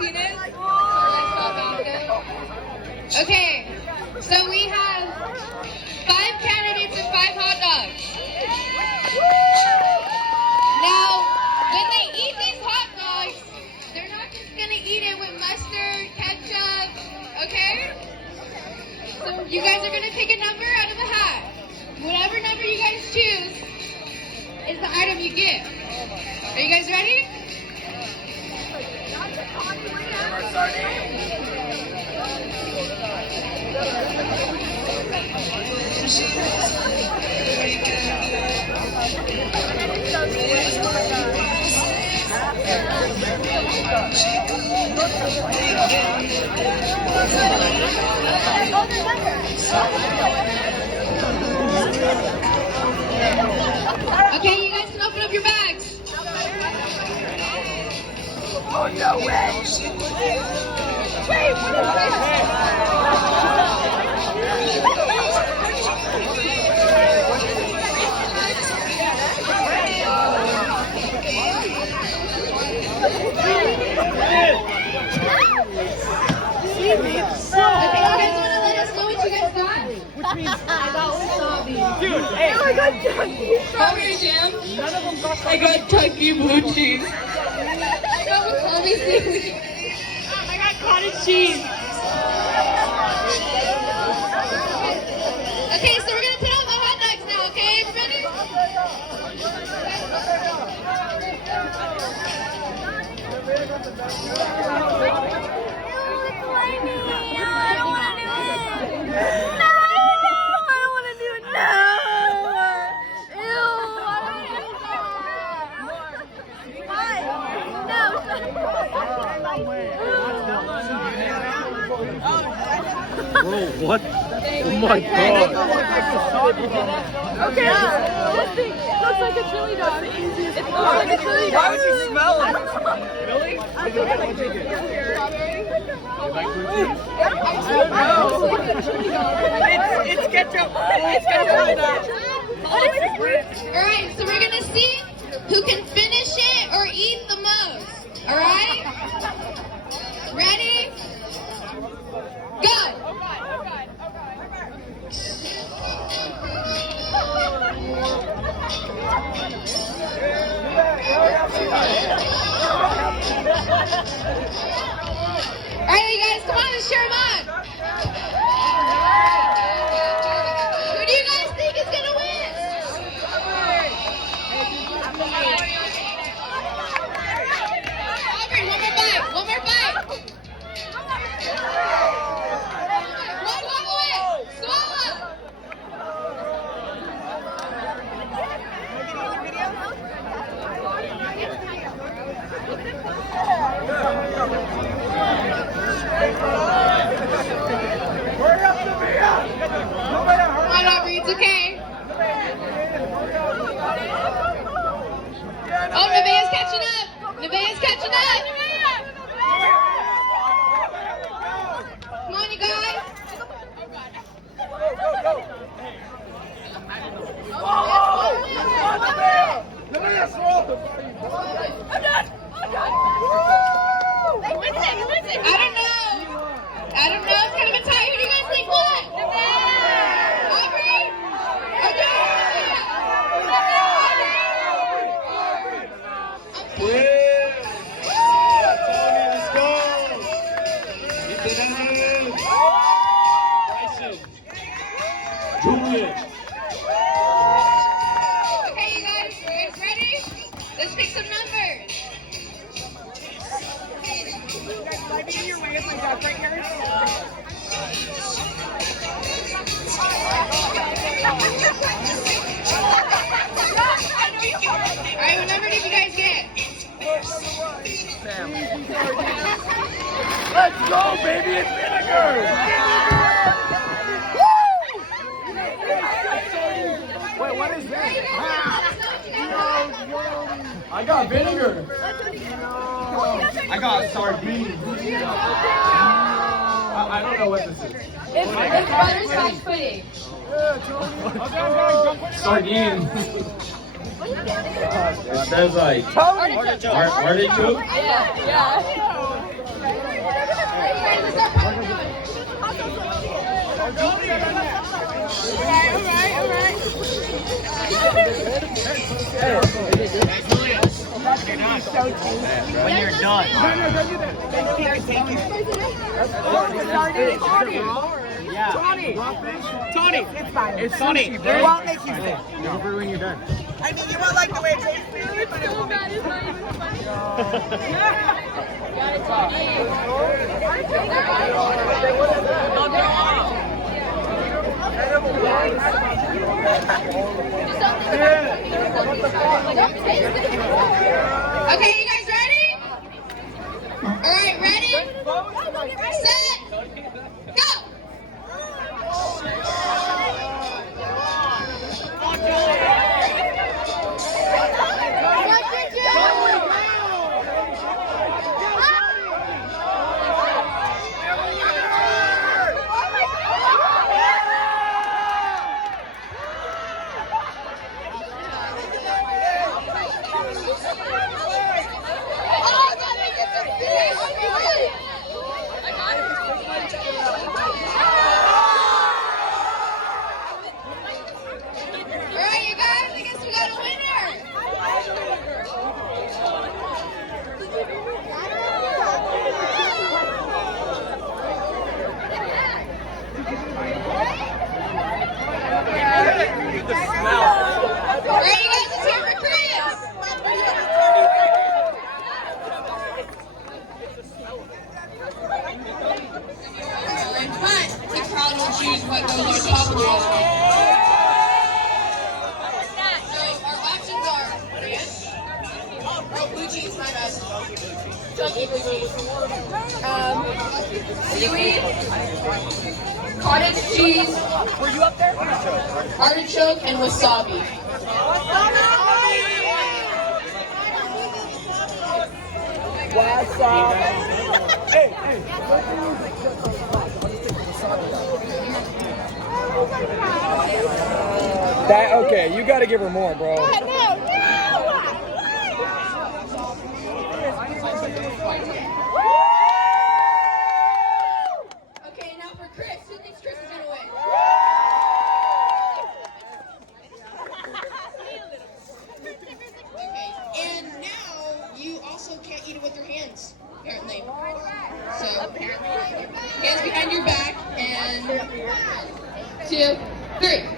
Martinez. Okay, so we have 5 candidates and 5 hot dogs. Now, when they eat these hot dogs, they're not just gonna eat it with mustard, ketchup, okay? So you guys are gonna pick a number out of a hat. Whatever number you guys choose is the item you get. Are you guys ready? Okay, you guys can open up your bags. Oh, no way! Wait, what is Okay, you guys want to let us know what you guys got? Which means I got wasabi. dude, hey, Oh, I got Chucky. Strawberry jam. none of them got I got Chucky blue cheese. I got wasabi seasoning. I got cottage cheese. Okay, so we're gonna put out the hot dogs now, okay, everybody? Bro, what? Oh my god. Okay, this thing looks like a chili dog. It looks like a chili dog. Why would you smell it? Really? It's ketchup. It's ketchup. Alright, so we're gonna see who can finish it or eat the most. Alright? Ready? Go! Alright, you guys, come on, let's cheer them on. Who do you guys think is gonna win? Aubrey, one more bite, one more bite. Swallow it, swallow. Come on, Aubrey, it's okay. Oh, Nevaeh's catching up. Nevaeh's catching up. Come on, you guys. I don't know. It's kind of a tie. Who do you guys think won? Aubrey? Julian. Okay, you guys ready? Let's pick some numbers. Alright, what number did you guys get? Let's go, baby. It's vinegar. Wait, what is this? I got vinegar. I got sardines. I don't know what this is. It's butterscotch pudding. Sardines. It says like artichoke. Yeah. When you're done. Yeah. Tony. It's fine. It's Tony. It won't make you sick. No. When you're done. I mean, you won't like the way it tastes. It's so bad, it's not even funny. Okay, you guys ready? All right, ready? Set, go! Alright, you guys, I guess we got a winner! Alright, you guys, let's hear for Chris! But the crowd will choose what goes on top of the roll. So our options are ranch, blue cheese, my best, seaweed, cottage cheese, artichoke, and wasabi. That okay? You gotta give her more, bro. Okay, now for Chris. Who thinks Chris is gonna win? Okay, and now you also can't eat it with your hands, apparently. So, hands behind your back, and 2, 3.